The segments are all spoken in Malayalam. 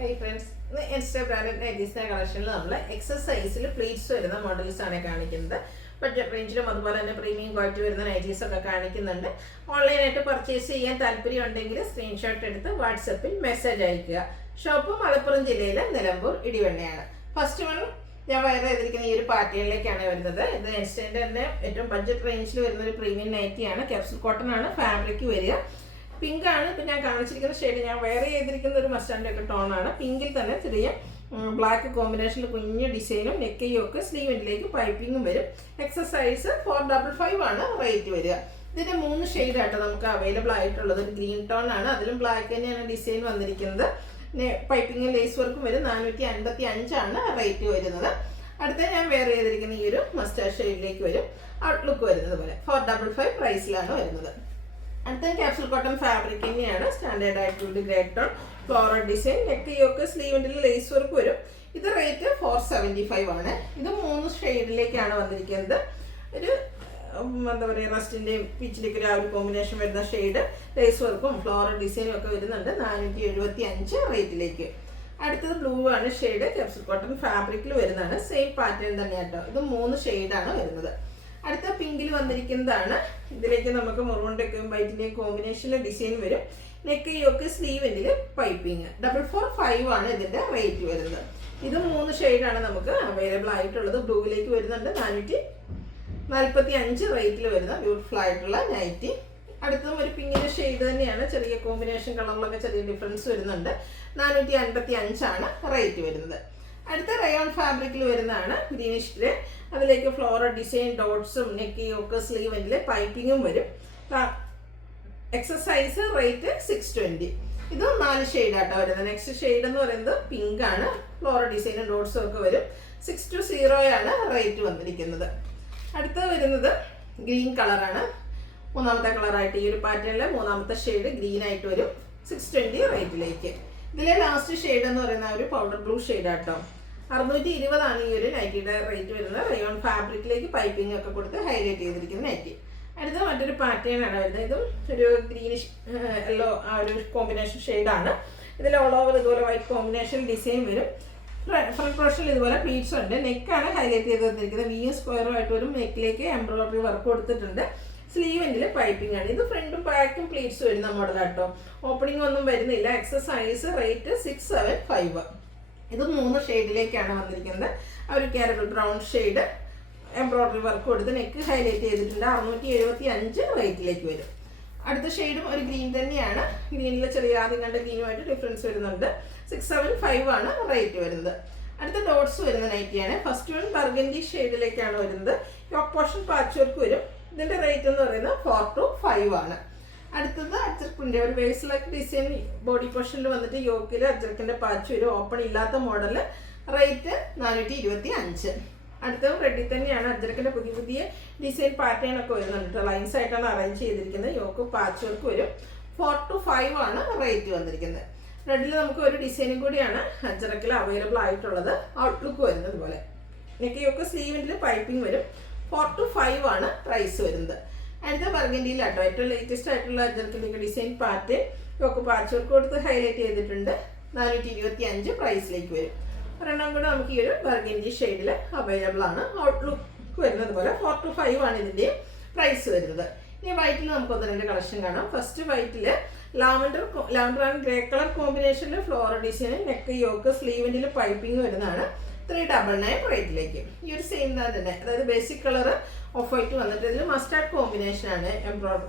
Hey friends, Insta branded നൈറ്റീസിന്റെ കളക്ഷനിൽ നമ്മൾ എക്സസൈസിൽ പ്ലീറ്റ്സ് വരുന്ന മോഡൽസ് ആണ് കാണിക്കുന്നത്. ബഡ്ജറ്റ് റേഞ്ചിലും അതുപോലെ തന്നെ പ്രീമിയം ക്വാളിറ്റി വരുന്ന നൈറ്റീസ് ഒക്കെ കാണിക്കുന്നുണ്ട്. ഓൺലൈനായിട്ട് പർച്ചേസ് ചെയ്യാൻ താല്പര്യം ഉണ്ടെങ്കിൽ സ്ക്രീൻഷോട്ട് എടുത്ത് വാട്സപ്പിൽ മെസ്സേജ് അയക്കുക. ഷോപ്പ് മലപ്പുറം ജില്ലയിലെ നിലമ്പൂർ ഇടിവണ്ണയാണ്. ഫസ്റ്റ് വൺ ഞാൻ വയർ ചെയ്തിരിക്കുന്ന ഈ ഒരു പാറ്റേണിലേക്കാണ് വരുന്നത്. ഇത് ഇൻസ്റ്റൻ്റെ തന്നെ ഏറ്റവും ബഡ്ജറ്റ് റേഞ്ചിൽ വരുന്ന ഒരു പ്രീമിയം നൈറ്റിയാണ്. ക്യാപ്സൂൾ കോട്ടൺ ആണ് ഫാബ്രിക് വരിക. പിങ്ക് ആണ് ഇപ്പം ഞാൻ കാണിച്ചിരിക്കുന്ന ഷെയ്ഡ്. ഞാൻ വെയർ ചെയ്തിരിക്കുന്ന ഒരു മസ്റ്റാൻഡ് ഒക്കെ ടോണാണ്. പിങ്കിൽ തന്നെ ചെറിയ ബ്ലാക്ക് കോമ്പിനേഷനിൽ കുഞ്ഞ് ഡിസൈനും നെക്കയും ഒക്കെ സ്ലീവിലേക്ക് പൈപ്പിങ്ങും വരും. എക്സസൈസ് 455 ആണ് റേറ്റ് വരിക. ഇതിൻ്റെ 3 ഷെയ്ഡായിട്ട് നമുക്ക് അവൈലബിൾ ആയിട്ടുള്ളത്. ഒരു ഗ്രീൻ ടോൺ ആണ്, അതിലും ബ്ലാക്ക് തന്നെയാണ് ഡിസൈൻ വന്നിരിക്കുന്നത്. പൈപ്പിങ്ങും ലേസ് വർക്കും വരും. 455 ആണ് റേറ്റ് വരുന്നത്. അടുത്ത ഞാൻ വെയർ ചെയ്തിരിക്കുന്ന ഈ ഒരു മസ്റ്റാർഡ് ഷെയ്ഡിലേക്ക് വരും. ഔട്ട്ലുക്ക് വരുന്നത് പോലെ 455 പ്രൈസിലാണ് വരുന്നത്. അടുത്ത ക്യാപ്സൂൾ കോട്ടൺ ഫാബ്രിക് തന്നെയാണ്. സ്റ്റാൻഡേർഡ് ആയിട്ടുള്ള grade tone floral design, neck സ്ലീവിൻ്റെ ലേസ് വർക്ക് വരും. ഇത് റേറ്റ് 475 ആണ്. ഇത് 3 ഷെയ്ഡിലേക്കാണ് വന്നിരിക്കുന്നത്. ഒരു എന്താ പറയുക, റസ്റ്റിൻ്റെയും പീച്ചിൻ്റെയൊക്കെ ആ ഒരു കോമ്പിനേഷൻ വരുന്ന ഷെയ്ഡ്, ലേസ് വർക്കും ഫ്ലോറൽ ഡിസൈനും ഒക്കെ വരുന്നുണ്ട്. 475 റേറ്റിലേക്ക്. അടുത്തത് ബ്ലൂ ആണ് ഷെയ്ഡ്. ക്യാപ്സൂൾ കോട്ടൺ ഫാബ്രിക്കിൽ വരുന്നതാണ്. സെയിം പാറ്റേൺ തന്നെയാണ് കേട്ടോ. ഇത് 3 ഷെയ്ഡാണ് വരുന്നത്. അടുത്ത പിങ്കിൽ വന്നിരിക്കുന്നതാണ്. ഇതിലേക്ക് നമുക്ക് മെറൂണിൻ്റെയൊക്കെ വൈറ്റിൻ്റെയും കോമ്പിനേഷനിലെ ഡിസൈൻ വരും. നെക്ക് സ്ലീവിൻ്റെ പൈപ്പിങ് 445 ആണ് ഇതിൻ്റെ റേറ്റ് വരുന്നത്. ഇത് 3 ഷെയ്ഡാണ് നമുക്ക് അവൈലബിൾ ആയിട്ടുള്ളത്. ബ്ലൂവിലേക്ക് വരുന്നുണ്ട്. 445 റേറ്റിൽ വരുന്ന ബ്യൂട്ടിഫുൾ ആയിട്ടുള്ള നൈറ്റി. അടുത്തതും ഒരു പിങ്കിൻ്റെ ഷെയ്ഡ് തന്നെയാണ്. ചെറിയ കോമ്പിനേഷൻ കളറിലൊക്കെ ചെറിയ ഡിഫറൻസ് വരുന്നുണ്ട്. 455 ആണ് റേറ്റ് വരുന്നത്. അടുത്ത റയോൺ ഫാബ്രിക്കിൽ വരുന്നതാണ്. ഗ്രീനിഷില് അതിലേക്ക് ഫ്ലോറൽ ഡിസൈൻ ഡോട്ട്സും നെക്ക് സ്ലീവിൻ്റെ പൈപ്പിങ്ങും വരും. Exercise rate 620. ഇത് 4 ഷെയ്ഡാട്ടോ വരുന്നത്. നെക്സ്റ്റ് ഷെയ്ഡ് എന്ന് പറയുന്നത് പിങ്ക് ആണ്. ഫ്ലോറൽ ഡിസൈനും ഡോട്ട്സും ഒക്കെ വരും. 620 ആണ് റേറ്റ് വന്നിരിക്കുന്നത്. അടുത്ത വരുന്നത് ഗ്രീൻ കളറാണ്. 3ാമത്തെ കളറായിട്ട് ഈ ഒരു പാറ്റേണിൽ 3ാമത്തെ ഷെയ്ഡ് ഗ്രീൻ ആയിട്ട് വരും. 620 റേറ്റിലേക്ക്. ഇതിലെ ലാസ്റ്റ് ഷെയ്ഡ് എന്ന് പറയുന്ന ഒരു പൗഡർ ബ്ലൂ ഷെയ്ഡാട്ടോ. 620 ആണ് ഈ ഒരു നൈറ്റിയുടെ റേറ്റ് വരുന്നത്. റയോൺ ഫാബ്രിക്കിലേക്ക് പൈപ്പിംഗ് ഒക്കെ കൊടുത്ത് ഹൈലൈറ്റ് ചെയ്തിരിക്കുന്ന നൈറ്റി. അടുത്ത മറ്റൊരു പാറ്റേൺ ആണ് വരുന്നത്. ഇതും ഒരു ഗ്രീനിഷ് യെല്ലോ ആ ഒരു കോമ്പിനേഷൻ ഷെയ്ഡാണ്. ഇതിൽ ഓൾ ഓവർ ഇതുപോലെ വൈറ്റ് കോമ്പിനേഷൻ ഡിസൈൻ വരും. ഫ്രണ്ട് പോർഷനിൽ ഇതുപോലെ പ്ലീറ്റ്സ് ഉണ്ട്. നെക്കാണ് ഹൈലൈറ്റ് ചെയ്ത് തന്നിരിക്കുന്നത്. വി സ്ക്വയറും ആയിട്ട് വരും. നെക്കിലേക്ക് എംബ്രോയിഡറി വർക്ക് കൊടുത്തിട്ടുണ്ട്. സ്ലീവിൻ്റെ പൈപ്പിംഗ് ആണ്. ഇത് ഫ്രണ്ടും ബാക്കും പ്ലീറ്റ്സ് വരുന്ന മോഡലാട്ടോ. ഓപ്പണിംഗ് ഒന്നും വരുന്നില്ല. Exercise rate 675. ഇത് 3 ഷെയ്ഡിലേക്കാണ് വന്നിരിക്കുന്നത്. ആ ഒരു caramel brown shade embroidery work കൊടുത്ത് നെക്ക് ഹൈലൈറ്റ് ചെയ്തിട്ടുണ്ട്. 675 റേറ്റിലേക്ക് വരും. അടുത്ത ഷെയ്ഡും ഒരു ഗ്രീൻ തന്നെയാണ്. ഗ്രീനിൽ ചെറിയ ആദ്യം കണ്ട ഗ്രീനുമായിട്ട് ഡിഫറൻസ് വരുന്നുണ്ട്. 675 ആണ് റേറ്റ് വരുന്നത്. അടുത്ത ഡോട്ട്സ് വരുന്ന നൈറ്റിയാണ്. ഫസ്റ്റ് വൺ ബർഗൻഡി ഷെയ്ഡിലേക്കാണ് വരുന്നത്. യോക്ക് പോർഷൻ പാച്ച് വർക്ക് വരും. ഇതിൻ്റെ റേറ്റ് എന്ന് പറയുന്നത് 425 ആണ്. അടുത്തത് അജ്രക്കിൻ്റെ ഒരു വേസ് ലൈക്ക് ഡിസൈൻ ബോഡി പോർഷനിൽ വന്നിട്ട് യോക്കിൽ അജ്രക്കിൻ്റെ പാച്ച് വരും. ഓപ്പൺ ഇല്ലാത്ത മോഡൽ. റേറ്റ് 425. അടുത്തത് റെഡി തന്നെയാണ്. അജ്രക്കിൻ്റെ പുതിയ ഡിസൈൻ പാറ്റേൺ ഒക്കെ വരുന്നുണ്ട്. ലൈൻസ് ആയിട്ടാണ് അറേഞ്ച് ചെയ്തിരിക്കുന്നത്. യോക്ക് പാച്ച് വർക്ക് വരും. 425 ആണ് റേറ്റ് വന്നിരിക്കുന്നത്. റെഡിൽ നമുക്ക് ഒരു ഡിസൈനും കൂടിയാണ് അജ്രക്കിൽ അവൈലബിൾ ആയിട്ടുള്ളത്. ഔട്ട്ലുക്ക് വരുന്നത് പോലെ നെക്ക് സ്ലീവിൻ്റെ പൈപ്പിംഗ് വരും. 425 ആണ് പ്രൈസ് വരുന്നത്. അടുത്ത ബർഗൻഡിയിലാട്ടോ ഏറ്റവും ലേറ്റസ്റ്റ് ആയിട്ടുള്ള അജ്രക്കിൻ്റെ design pattern yoke patch work കൊടുത്ത് ഹൈലൈറ്റ് ചെയ്തിട്ടുണ്ട്. 425 പ്രൈസിലേക്ക് വരും. ഒരെണ്ണം കൂടെ നമുക്ക് ഈ ഒരു ബർഗൻഡി ഷെയ്ഡിൽ അവൈലബിൾ ആണ്. ഔട്ട്ലുക്ക് വരുന്നത് പോലെ 425 ആണ് ഇതിൻ്റെ പ്രൈസ് വരുന്നത്. ഇനി വൈറ്റിൽ നമുക്ക് 1-2 കളക്ഷൻ കാണാം. ഫസ്റ്റ് വൈറ്റിൽ ലാവൻഡർ ആൻഡ് ഗ്രേ കളർ കോമ്പിനേഷനിൽ ഫ്ലോറൽ ഡിസൈൻ നെക്ക് സ്ലീവിൻ്റെ പൈപ്പിംഗ് വരുന്നതാണ്. 399 റേറ്റിലേക്ക്. ഈ ഒരു സെയിം തന്നെ, അതായത് ബേസിക് കളർ ഓഫ് വൈറ്റ് വന്നിട്ട് ഇതിൽ മസ്റ്റാർഡ് കോമ്പിനേഷനാണ്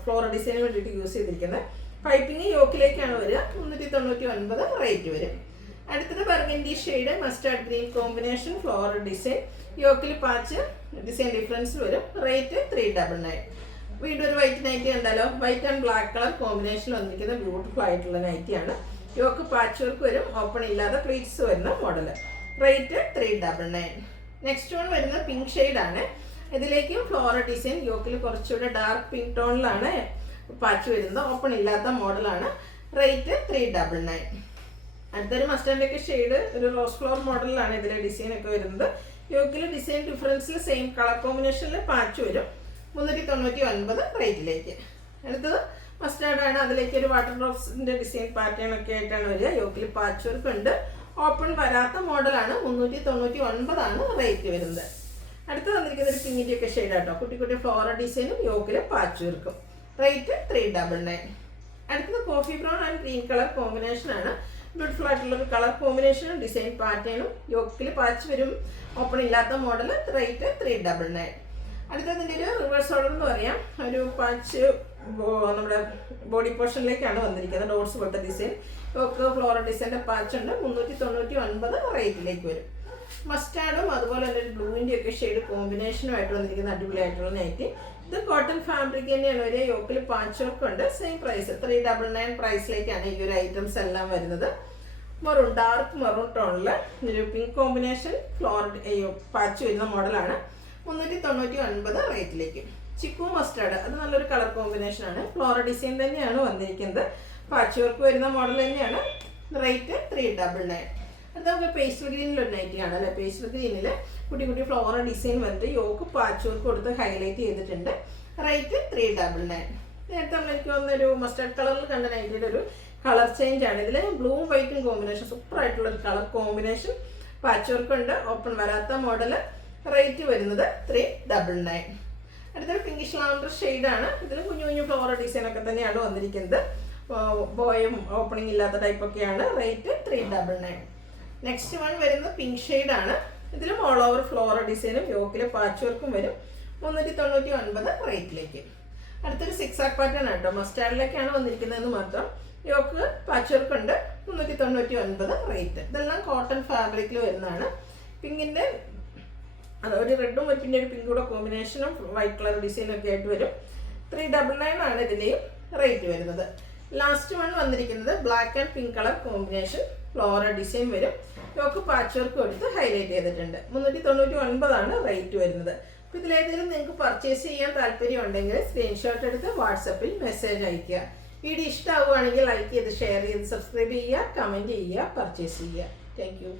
ഫ്ലോറൽ ഡിസൈന് വേണ്ടിയിട്ട് യൂസ് ചെയ്തിരിക്കുന്നത്. പൈപ്പിംഗ് യോക്കിലേക്കാണ് വരിക. 399 റേറ്റ് വരും. അടുത്തത് burgundy shade mustard green combination floral design യോക്കിൽ പാച്ച് ഡിസൈൻ ഡിഫറൻസ് വരും. റേറ്റ് 399. വീണ്ടും ഒരു വൈറ്റ് നൈറ്റി കണ്ടാലോ. White and black colour combination വന്നിരിക്കുന്ന ബ്യൂട്ടിഫുൾ ആയിട്ടുള്ള നൈറ്റിയാണ്. യോക്ക് പാച്ച് വർക്ക് വരും. ഓപ്പൺ ഇല്ലാതെ പ്ലീറ്റ്സ് വരുന്ന മോഡൽ. റേറ്റ് 399. നെക്സ്റ്റ് വൺ വരുന്നത് പിങ്ക് ഷെയ്ഡാണ്. ഇതിലേക്കും ഫ്ലോറൽ ഡിസൈൻ യോക്കിൽ കുറച്ചുകൂടെ ഡാർക്ക് പിങ്ക് ടോണിലാണ് പാച്ച് വരുന്നത്. ഓപ്പൺ ഇല്ലാത്ത മോഡലാണ്. റേറ്റ് 399. അടുത്തൊരു മസ്റ്റാൻഡൊക്കെ ഷെയ്ഡ് ഒരു റോസ് ഫ്ലവർ മോഡലിലാണ് ഇതിലെ ഡിസൈൻ ഒക്കെ വരുന്നത്. യോക്കിൽ ഡിസൈൻ ഡിഫറൻസിൽ സെയിം കളർ കോമ്പിനേഷനിൽ പാച്ച് വരും. 399 റേറ്റിലേക്ക്. അടുത്തത് മസ്റ്റാർഡ് ആണ്. അതിലേക്ക് ഒരു വാട്ടർ ഡ്രോപ്സിൻ്റെ ഡിസൈൻ പാറ്റേൺ ഒക്കെ ആയിട്ടാണ് വരിക. യോക്കിൽ പാച്ച് വർക്ക് ഉണ്ട്. ഓപ്പൺ വരാത്ത മോഡലാണ്. 399 റേറ്റ് വരുന്നത്. അടുത്ത് വന്നിരിക്കുന്ന ഒരു പിങ്കിൻ്റെ ഒക്കെ ഷെയ്ഡാട്ടോ. കുട്ടി കുട്ടി ഫ്ലോറൽ ഡിസൈനും യോക്കിൽ പാച്ച് വർക്കും. റേറ്റ് 399. അടുത്തത് coffee brown and green colour combination ആണ്. ബ്യൂട്ടിഫുൾ ആയിട്ടുള്ള ഒരു കളർ കോമ്പിനേഷനും ഡിസൈൻ പാറ്റേണും യോക്കിൽ പാച്ച് വരും. ഓപ്പൺ ഇല്ലാത്ത മോഡൽ. റേറ്റ് 399. അടുത്തതിൻ്റെ ഒരു റിവേഴ്സ് ഓർഡർ എന്ന് പറയാം. ഒരു പാച്ച് നമ്മുടെ ബോഡി പോർഷനിലേക്കാണ് വന്നിരിക്കുന്നത്. ഡോട്ട്സ് പോലത്തെ ഡിസൈൻ യോക്ക് ഫ്ലോറൽ ഡിസൈൻ്റെ പാച്ച് ഉണ്ട്. 399 റേറ്റിലേക്ക് വരും. മസ്റ്റാർഡും അതുപോലെ തന്നെ ഒരു ബ്ലൂവിൻ്റെ ഒക്കെ ഷെയ്ഡ് കോമ്പിനേഷനുമായിട്ട് വന്നിരിക്കുന്ന അടിപൊളിയായിട്ടുള്ള നൈറ്റി. ഇത് കോട്ടൺ ഫാബ്രിക് തന്നെയാണ്. ഒരു യോക്കിൽ പാച്ച് വർക്ക് ഉണ്ട്. സെയിം പ്രൈസ് 399 പ്രൈസിലേക്കാണ് ഈ ഒരു ഐറ്റംസ് എല്ലാം വരുന്നത്. മെറൂൺ, ഡാർക്ക് മെറൂൺ ടോണിൽ ഒരു പിങ്ക് കോമ്പിനേഷൻ ഫ്ലോറൽ പാച്ച് വരുന്ന മോഡലാണ്. 399 റേറ്റിലേക്ക്. ചിക്കു മസ്റ്റാർഡ്, അത് നല്ലൊരു കളർ കോമ്പിനേഷനാണ്. ഫ്ലോറൽ ഡിസൈൻ തന്നെയാണ് വന്നിരിക്കുന്നത്. പാച്ച് വർക്ക് വരുന്ന മോഡൽ തന്നെയാണ്. റേറ്റ് 399. അത് നമുക്ക് പേസ്റ്റൽ ഗ്രീനിലൊരു നൈറ്റിയാണ് അല്ലേ. പേസ്റ്റൽ ഗ്രീനിൽ കുട്ടി കുട്ടി ഫ്ലോറൽ ഡിസൈൻ വന്നിട്ട് യോക്ക് പാച്ച് വർക്ക് കൊടുത്ത് ഹൈലൈറ്റ് ചെയ്തിട്ടുണ്ട്. റേറ്റ് 399. നേരത്തെ നമ്മൾ എനിക്ക് വന്നൊരു മസ്റ്റാർഡ് കളറിൽ കണ്ട നൈറ്റിയുടെ ഒരു കളർ ചേഞ്ച് ആണ്. ഇതിൽ ബ്ലൂവും വൈറ്റും കോമ്പിനേഷൻ സൂപ്പറായിട്ടുള്ളൊരു കളർ കോമ്പിനേഷൻ. പാച്ച് വർക്ക് ഉണ്ട്. ഓപ്പൺ വരാത്ത മോഡൽ. റേറ്റ് വരുന്നത് 399. അടുത്തൊരു പിങ്കിഷ് ലാവൻഡർ ഷെയ്ഡാണ്. ഇതിൽ കുഞ്ഞു കുഞ്ഞു ഫ്ലോറൽ ഡിസൈനൊക്കെ തന്നെയാണ് വന്നിരിക്കുന്നത്. ബോയും ഓപ്പണിംഗ് ഇല്ലാത്ത ടൈപ്പൊക്കെയാണ്. റേറ്റ് 399. നെക്സ്റ്റ് വൺ വരുന്നത് പിങ്ക് ഷെയ്ഡാണ്. ഇതിലും ഓൾ ഓവർ ഫ്ലോറൽ ഡിസൈനും യോക്കിൽ പാച്ച് വർക്കും വരും. 399 റേറ്റിലേക്ക്. അടുത്തൊരു 6 ആക്ക് പാറ്റേൺ കേട്ടോ. മസ്റ്റാർഡിലേക്കാണ് വന്നിരിക്കുന്നതെന്ന് മാത്രം. യോക്ക് പാച്ച് വർക്ക് ഉണ്ട്. 399 റേറ്റ്. ഇതെല്ലാം കോട്ടൺ ഫാബ്രിക്കിൽ വരുന്നതാണ്. പിങ്കിൻ്റെ ഒരു റെഡും പിന്നെ ഒരു പിങ്ക് കൂടെ കോമ്പിനേഷനും വൈറ്റ് കളർ ഡിസൈനൊക്കെ ആയിട്ട് വരും. 399 ആണ് ഇതിൻ്റെയും റേറ്റ് വരുന്നത്. ലാസ്റ്റ് വൺ വന്നിരിക്കുന്നത് black and pink colour combination floral design വരും. യോക്ക് പാച്ച് വർക്ക് കൊടുത്ത് ഹൈലൈറ്റ് ചെയ്തിട്ടുണ്ട്. 399 ആണ് റേറ്റ് വരുന്നത്. അപ്പോൾ ഇതിലേതെങ്കിലും നിങ്ങൾക്ക് പർച്ചേസ് ചെയ്യാൻ താല്പര്യം ഉണ്ടെങ്കിൽ സ്ക്രീൻഷോട്ട് എടുത്ത് വാട്സപ്പിൽ മെസ്സേജ് അയയ്ക്കുക. വീഡിയോ ഇഷ്ടമാവുകയാണെങ്കിൽ ലൈക്ക് ചെയ്ത് ഷെയർ ചെയ്ത് സബ്സ്ക്രൈബ് ചെയ്യുക, കമൻറ്റ് ചെയ്യുക, പർച്ചേസ് ചെയ്യുക. Thank you.